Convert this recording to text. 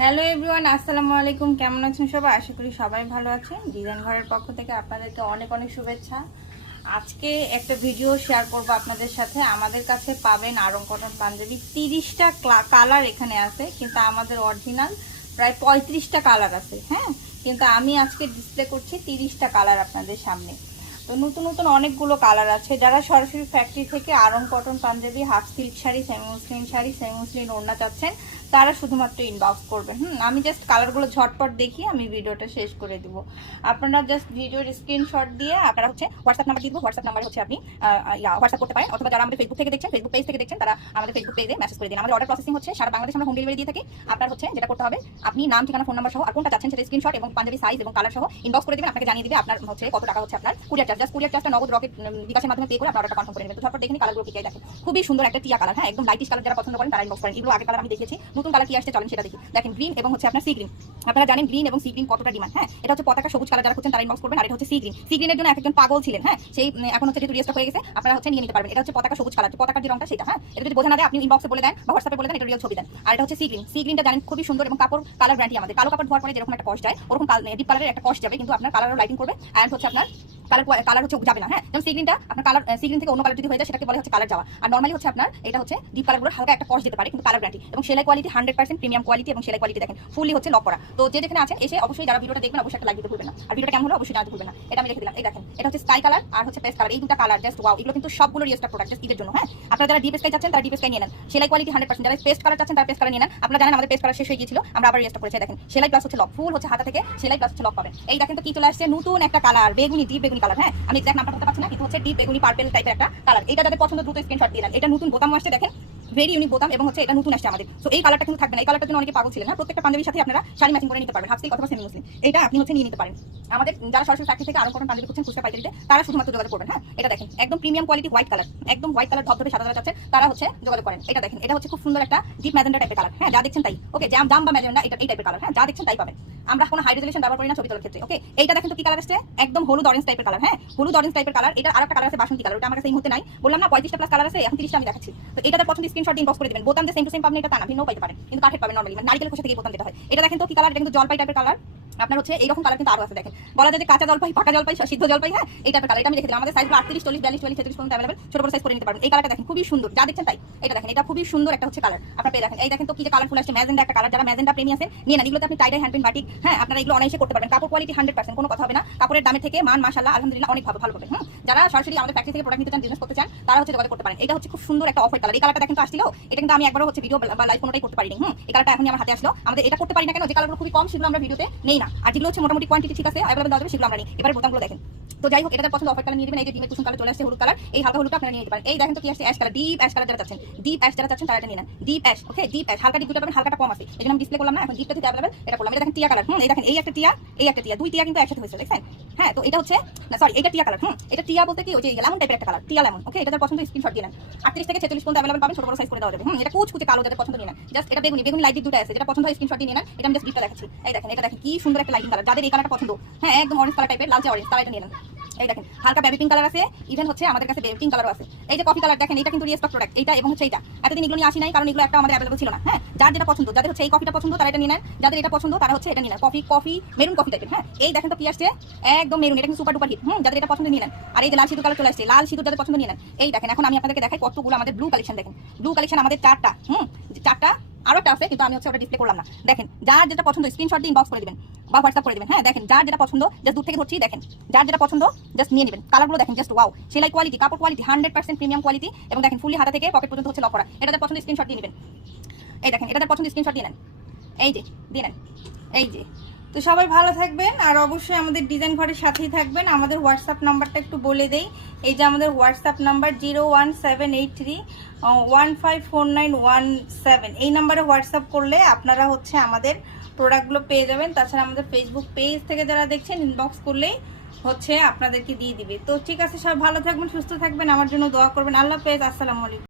Hello everyone, আসসালামু আলাইকুম। কেমন আছেন সবাই? আশা করি সবাই ভালো আছেন। ডিজাইন ঘরের পক্ষ থেকে আপনাদেরকে অনেক অনেক শুভেচ্ছা। আজকে একটা ভিডিও শেয়ার করব আপনাদের সাথে। আমাদের কাছে পাবেন আরং কটন পাঞ্জাবি 30টা কালার এখানে আছে, কিন্তু আমাদের অরিজিনাল প্রায় 35টা কালার আছে। হ্যাঁ, কিন্তু আমি আজকে ডিসপ্লে করছি 30টা কালার আপনাদের সামনে। তো নতুন নতুন অনেকগুলো কালার আছে। যারা সরাসরি ফ্যাক্টরি থেকে Aarong cotton panjabi, half silk sari, semi muslin sari, semi muslin ওড়না চাচ্ছেন, তারা শুধুমাত্র ইনবক্স করবেন। আমি জাস্ট কালারগুলো ঝটপট দেখিয়ে আমি ভিডিওটা শেষ করে দিব। আপনারা জাস্ট ভিডিওর স্ক্রিনশট দিয়ে আপনারা হচ্ছে হোয়াটসঅ্যাপ নাম্বার দিয়ে দেবো। হোয়াটসঅ্যাপ নাম্বার হচ্ছে আপনি হোয়াটসঅ্যাপ করতে পারেন, অথবা যারা আমাদের ফেসবুক থেকে দেখছেন, ফেসবুক পেজ থেকে দেখছেন, তারা আমাদের ফেসবুক পেজে মেসেজ করে দিন। আমাদের অর্ডার প্রসেসিং হচ্ছে সারা বাংলাদেশে আমরা হোম ডেলিভারি দিয়ে থাকি। আপনার হচ্ছে যেটা করতে হবে, আপনি নাম, ঠিকানা, ফোন নাম্বার সহ আর কোনটা চাচ্ছেন সেটা স্ক্রিনশট এবং পাঞ্জাবি সাইজ এবং কালার সহ ইনবক্স করে দেবেন। আপনাকে জানিয়ে দিবে আপনার হচ্ছে কত টাকা হচ্ছে আপনার কুরিয়ার চার্জ। জাস্ট কুরিয়ার চার্জটা নগদ রকেট বিকাশের মাধ্যমে পে করে আপনার অর্ডারটা কনফার্ম করে নেবেন। তো ঝটপট দেখে কালারগুলো কি দেখেন, খুবই সুন্দর একটা টিয়া কালার। হ্যাঁ, একদম লাইটিশ কালার যারা পছন্দ করেন তারা ইনবক্স করেন। এগুলো আগে কালার আমি দেখিয়েছি, নতুন কালার কি আসছে চলেন সেটা দেখি। দেখেন গ্রিন এবং হচ্ছে আপনার সি গ্রিন। আপনারা জানেন গ্রিন এবং সি গ্রিন কতটা ডিমান্ড। হ্যাঁ, এটা হচ্ছে পতাকা সবুজ কালার, যারা খুঁজছেন তারা ইনবক্স করবেন। আর এটা হচ্ছে সি গ্রিন। সি গ্রিনের জন্য একজন পাগল ছিলেন। হ্যাঁ, সেই এখন হচ্ছে যেহেতু রিস্টক হয়ে গেছে, আপনারা হচ্ছে নিয়ে নিতে পারবেন। এটা হচ্ছে পতাকা সবুজ কালার, পতাকার যে রংটা সেটা। হ্যাঁ, এটা যদি বোঝা না যায় আপনি ইনবক্সে বলে দেন বা হোয়াটসঅ্যাপে বলে দেন, এটা রিয়েল ছবি দেন। আর এটা হচ্ছে সি গ্রিন। সি গ্রিনটা জানেন খুবই সুন্দর এবং কাপড় কালার গ্যারান্টি আমাদের। কালো কাপড় ধোয়ার পরে যেরকম একটা কষ্ট যায়, ওরকম ডিপ কালারের একটা কষ্ট যাবে, কিন্তু আপনার কালারও লাইটিং করবে। আর হচ্ছে আপনার কালার হচ্ছে যাবে না। হ্যাঁ, যেমন সি গ্রিনটা আপনার কালার, সি গ্রিন থেকে অন্য কালার যদি হয়ে যায় সেটাকে বলে হচ্ছে কালার যাওয়া। আর নরমালি হচ্ছে আপনার এটা হচ্ছে ডিপ কালারগুলো হালকা একটা কষ্ট যেতে পারে, কিন্তু কালার গ্যারান্টি এবং সেলাই কোয়ালিটি 100% প্রিমিয়াম কোয়ালিটি। এবং সেলাই কোয়ালিটি দেখেন ফুললি হচ্ছে লক করা। তো যে যেখানে আছেন এসে অবশ্যই যারা ভিডিওটা দেখবেন অবশ্যই একটা লাইক দিতে ভুলবেন না। আর ভিডিওটা কেমন হলো অবশ্যই জানাতে ভুলবেন না। এটা আমি রেখে দিলাম। এই দেখেন, এটা হচ্ছে স্কাই কালার আর হচ্ছে পেস্ট কালার। এই দুটো কালার জাস্ট ওয়াও। এগুলো কিন্তু সবগুলো রিস্টক প্রোডাক্ট জাস্ট ঈদের জন্য। হ্যাঁ, আপনারা যারা ডিপ স্কাই চাচ্ছেন তারা ডিপ স্কাই নিয়ে নেন, সেলাই কোয়ালিটি 100%। যারা পেস্ট কালার চাচ্ছেন তারা পেস্ট কালার নিয়ে নেন। আপনারা জানেন আমাদের পেস্ট কালার শেষ হয়ে গিয়েছিল, আমরা আবার রিস্টক করেছি। দেখেন সেলাই প্লাস হচ্ছে লক, ফুল হচ্ছে হাতা থেকে সেলাই প্লাস হচ্ছে লক পাবেন। এই দেখেন তো কি চলে আসছে, নতুন একটা কালার, বেগুনি, ডিপ বেগুনি কালার। হ্যাঁ, আমি এক্সাক্ট নামটা বলতে পারছি না, কিন্তু হচ্ছে ডিপ বেগুনি পার্পল টাইপের একটা কালার। এটা যাদের পছন্দ দ্রুত স্ক্রিনশট দিয়ে দেন। এটা নতুন বোতাম আসছে, দেখেন ভেরি ইউনিক বোতাম, এবং হচ্ছে এটা নতুন আসছে আমাদের। তো এই কালারটা কিন্তু থাকবে না। এই কালারটার জন্য অনেকে পাগল ছিলেন। না, প্রত্যেকটা পাঞ্জাবির সাথে আপনারা শাড়ি ম্যাচিং করে নিতে পারবেন, হাফ সিল্ক অথবা সেমি মুসলিম। এটা আপনি হচ্ছে নিয়ে নিতে পারেন। আমাদের যারা সরাসরি ফ্যাক্টরি থেকে আরং কটন পাঞ্জাবি করছেন খুচরা পাইকারিতে, তারা শুধুমাত্র যোগাযোগ করবেন। হ্যাঁ, এটা দেখেন একদম প্রিমিয়াম কোয়ালিটি হোয়াইট কালার, একদম হোয়াইট কালার ধবধবে সাদা যারা চাচ্ছেন তারা হচ্ছে যোগাযোগ করেন। এটা দেখেন, এটা হচ্ছে খুব সুন্দর একটা ডিপ ম্যাজেন্ডা টাইপের কালার। হ্যাঁ, যা দেখছেন তাই। ওকে, জাম বা ম্যাজেন্ডা, এটা এই টাইপের কালার। হ্যাঁ, যা দেখছেন তাই পাবেন। আমরা কোনো হাই রেজোলিউশন ব্যবহার করি না ছবি তোলার ক্ষেত্রে। ওকে, এইটা দেখেন তো কি কালার আসছে, একদম হলুদ অরেঞ্জ টাইপের কালার। হ্যাঁ, হলুদ অরেঞ্জ টাইপের কালার। এটা আরেকটা কালার আছে বাসন্তী কালার, ওটা আমার কাছে এই মুহূর্তে নাই। বললাম না 35টা প্লাস কালার আছে, এখন 30টা আমি দেখাচ্ছি। তো এটা তার পছন্দ স্ক্রিনশট ইনবক্স করে দিবেন। বোতাম যে সেম টু সেম পাবেন এটা তা না, ভিন্ন পাইতে পারেন, কিন্তু কাঠের পাবেন নরমালি, মানে নারকেল খোসা থেকে বোতাম যেটা হয়। এটা দেখেন তো কি কালার, এটা কিন্তু জলপাই টাইপের কালার। আপনার হচ্ছে এইরকম কালার কিন্তু আরো আছে। দেখেন বলা যায় যে কাঁচা জলপাই, পাকা জলপাই, সিদ্ধ জলপাই। হ্যাঁ, এই টাইপের কালার। এটা আমি রেখে দিলাম। আমাদের সাইজগুলো 38, 40, 42, 44, 46 পর্যন্ত अवेलेबल। ছোট বড় সাইজ করে নিতে পারবেন। এই কালারটা দেখেন খুবই সুন্দর, যা দেখছেন তাই। এটা দেখেন, এটা খুবই সুন্দর একটা হচ্ছে কালার। আপনারা পেয়ে দেখেন, এই দেখেন তো কি যে কালারফুল আসছে, ম্যাজেন্ডা একটা কালার। যারা ম্যাজেন্ডা প্রেমী আছেন নিয়ে নেন। এগুলোতে আপনি টাইডাই, হ্যান্ড পেন, বাটিক, হ্যাঁ আপনারা এগুলো অনায়াসে করতে পারবেন। কাপড় কোয়ালিটি 100%, কোনো কথা হবে না। কাপড়ের দামের থেকে মান মাশাআল্লাহ আলহামদুলিল্লাহ অনেক ভালো পাবেন। যারা সরাসরি আমাদের ফ্যাক্টরি থেকে প্রোডাক্ট নিতে চান, বিজনেস করতে চান, তারা হচ্ছে যোগাযোগ করতে পারেন। এটা হচ্ছে খুব সুন্দর একটা অফার কালার। এই কালারটা দেখেন তো আসছিল, এটা কিন্তু আমি একবারও হচ্ছে ভিডিও বা লাইভ কোনোটাই করতে পারিনি। এই কালারটা এখনই আমার হাতে আসলো। আমাদের এটা করতে পারি না কেন, যে কালারগুলো খুবই কম সেগুলো আমরা ভিডিওতে নেই না, আর যেগুলো হচ্ছে মোটামুটি কোয়ান্টিটি ঠিক আছে अवेलेबल দেওয়া যাবে সেগুলো আমরা নিই। এবারে বোতামগুলো দেখেন। তো যাই হোক, এটা পছন্দ অফার কালার নিয়ে নেবেন। এই যে ডিমের কুসুম কালার চলে আসছে, হলুদ কালার, এই হালকা হলুদটা আপনারা নিয়ে নিতে পারেন। এই দেখেন তো কি আসছে, ash colour, deep ash colour. যারা চাচ্ছেন ডিপ অ্যাশ, যারা চাচ্ছেন তারা এটা নিয়ে নেন। ডিপ অ্যাশ, ওকে, ডিপ অ্যাশ, হালকা ডিপ দুটো পাবেন, হালকাটা কম আছে, এই জন্য আমি ডিসপ্লে করলাম না। এখন ডিপটা থেকে अवेलेबल এটা করলাম। এটা দেখেন টিয়া কালার। এই দেখেন এই একটা টিয়া, এই একটা টিয়া, দুই টিয়া কিন্তু একসাথে হয়েছে, দেখছেন। হ্যাঁ, তো এটা হচ্ছে না, সরি, এটা টিয়া কালার। এটা টিয়া বলতে কি, ওই যে লেমন টাইপের একটা কালার, টিয়া লেমন। ওকে, এটা যার পছন্দ স্ক্রিনশট দিয়ে নেন। 38 থেকে 46 পর্যন্ত अवेलेबल পাবেন, ছোট বড় সাইজ করে দেওয়া যাবে। এটা কুচকুচে কালো, যাদের পছন্দ নিয়ে নেন। জাস্ট এটা বেগুনি, বেগুনি লাইট ডিপ দুটো আছে, যেটা পছন্দ হয় স্ক্রিনশট দিয়ে নেন। এটা আমি জাস্ট ডিপটা দেখাচ্ছি। এই দেখেন, এটা দেখেন কি সুন্দর একটা লাইটিং কালার। যাদের এই কালারটা পছন্দ, হ্যাঁ একদম অরেঞ্জ কালার টাইপের, লালচে অরেঞ্জ, তারা এটা নিয়ে নেন। এই দেখেন হালকা বেবি পিঙ্ক কালার আছে, ইভেন হচ্ছে আমাদের কাছে বেবি পিঙ্ক কালারও আছে। এই যে কফি কালার দেখেন, এটা কিন্তু রিস্টক প্রোডাক্ট, এইটা এবং হচ্ছে এইটা। এতদিন এগুলো নিয়ে আসি নাই, কারণ এগুলো একটা আমাদের अवेलेबल ছিল না। হ্যাঁ, যার যেটা পছন্দ, যাদের হচ্ছে এই কফিটা পছন্দ তারা এটা নিয়ে নেন, যাদের এটা পছন্দ তারা হচ্ছে এটা নিয়ে নেন। কফি মেরুন কফি টাইপের। হ্যাঁ, এই দেখেন তো কি আসছে, একদম মেরুন, এটা কিন্তু সুপার ডুপার হিট। যাদের এটা পছন্দ নিয়ে নেন। আর এই যে লাল সিঁদুর কালার চলে আসছে, লাল সিঁদুর যাদের পছন্দ নিয়ে নেন। এই দেখেন, এখন আমি আপনাদেরকে দেখাই কতগুলো আমাদের ব্লু কালেকশন। দেখেন ব্লু কালেকশন আমাদের চারটা, চারটা, আরো একটা আছে কিন্তু আমি হচ্ছে ওটা ডিসপ্লে করলাম না। দেখেন যার যেটা পছন্দ স্ক্রিনশট দিয়ে ইনবক্স করে দিবেন বা হোয়াটসঅ্যাপ করে দিবেন। হ্যাঁ, দেখেন যার যেটা পছন্দ, জাস্ট দূর থেকে ধরছি, দেখেন যার যেটা পছন্দ জাস্ট নিয়ে নেবেন। কালারগুলো দেখেন জাস্ট ওয়াও। সেলাই কোয়ালিটি, কাপড় কোয়ালিটি 100% প্রিমিয়াম কোয়ালিটি, এবং দেখেন ফুলি হাতা থেকে পকেট পর্যন্ত হচ্ছে লক করা। এটা যার পছন্দ স্ক্রিনশট দিয়ে নেবেন। এই দেখেন, এটা যার পছন্দ স্ক্রিনশট দিয়ে নেন। এই যে দিয়ে নেন, এই যে। তো সবাই ভালো থাকবেন, আর অবশ্যই আমাদের ডিজাইন ঘরের সাথেই থাকবেন। আমাদের হোয়াটসঅ্যাপ নাম্বারটা একটু বলে দেই। এই যে আমাদের হোয়াটসঅ্যাপ নাম্বার 01783154917। এই নাম্বারে হোয়াটসঅ্যাপ করলে আপনারা হচ্ছে আমাদের প্রোডাক্টগুলো পেয়ে যাবেন। তাছাড়া আমাদের ফেসবুক পেজ থেকে যারা দেখছেন ইনবক্স করলেই হচ্ছে আপনাদেরকে দিয়ে দিবে। তো ঠিক আছে, সবাই ভালো থাকবেন, সুস্থ থাকবেন, আমার জন্য দোয়া করবেন। আল্লাহ হাফেজ, আসসালামু আলাইকুম।